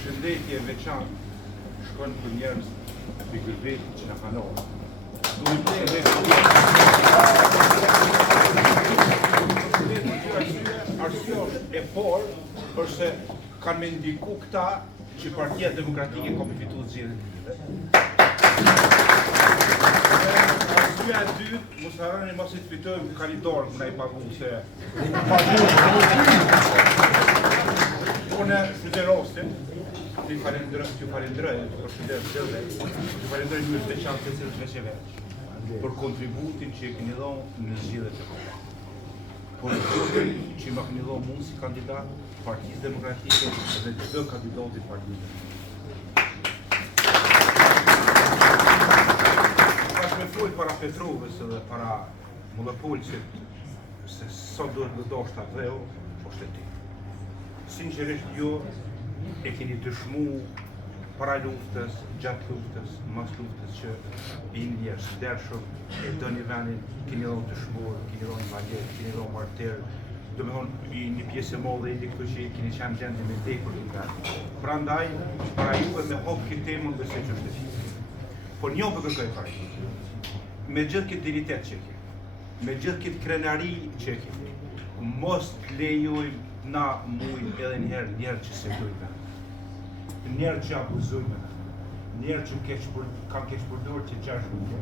përshëndetje veçantë shkon për njerëz të Gërbeti që na kanohen. Arsye është e fortë përse kanë me ndiku këta që Partia Demokratike ka përfituar zgjedhjet. Arsyeja e dytë, mos harroni mos i fitojmë kalidor që na i paguam se unë Siderostin, ti falenderoj një veçantë të cilës veçeveç për kontributin që e keni dhënë në zgjedhjet e kombëtare. Por që më keni dhënë mua si kandidat Partisë Demokratike dhe çdo kandidat i Partisë. Pas me fol para Petrovës dhe para Mullapolcit se sot duhet të ndoshta dheu, është e ti. Sinqerisht ju e keni dëshmu para luftës, gjatë luftës, mas luftës që bindi është ndershëm, e dëni vendin, keni dhënë dëshmor, keni dhënë valjet, keni dhënë martir, do me thonë një pjesë e madhe e këtu që keni qenë gjendje me tepër të vend. Prandaj, para juve me hop këtë temën besoj që është e fitë. Por një për kërkoj para ju, me gjithë këtë diritet që kemi, me gjithë këtë krenari që kemi, mos të lejojmë na mujnë edhe njerë që se dojnë vend. Njerë që abuzojnë, njerë që kam keq përdorur që 6 vite,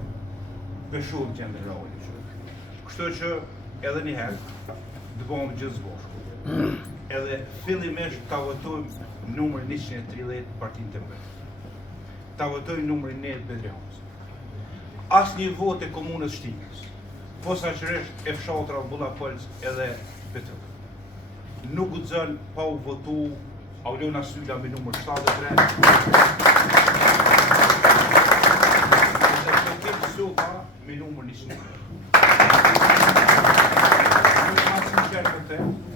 peshohet gjendë rrallë. Kështu që edhe njëherë, të bëmë gjithë zboshku. Edhe fillimisht ta votojmë numrin 130 Partinë të Mbretërisë. Ta votojmë numrin 9 Bedrihonës. Asnjë votë e komunës Shtinës, posaçërisht e fshatra Mullapolc edhe Petrov. Nuk guxon pa u votu Aulona Sylla me numër 73. Dhe Pekim Sopa me numër 100.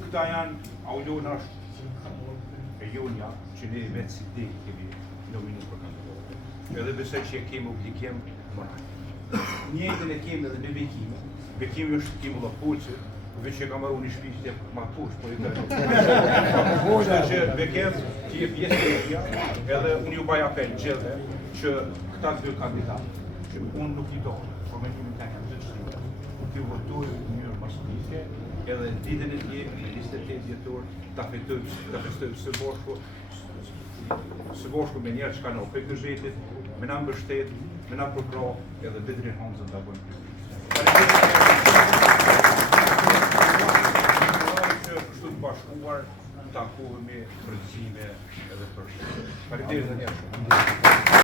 Këta janë Aulona është e Jonja, që ne vetë si te kemi nominu për kandidat. Edhe besoj që e kemi oblikim moral. Njëjtën e kemi edhe me Bekime. Bekimi është i Mullapolcit, veç që ka marru një shpi që ma push, po i të kështu që Bekem që je pjesë të tja, edhe unë ju baj apel gjithë që këta të dy kandidatë, që unë nuk i dohë, por me një të janë gjithë shrimë, të ju votuj në njërë masonike, edhe ditën e tje, në 28 vjetor, ta festojmë së boshku me njerë që ka në për Gërbeti, me na mbështet, me na përkra, edhe Bedrihonëzën të bëjmë. Kështu të bashkuar, takohemi për gëzime edhe për shumë. Faleminderit.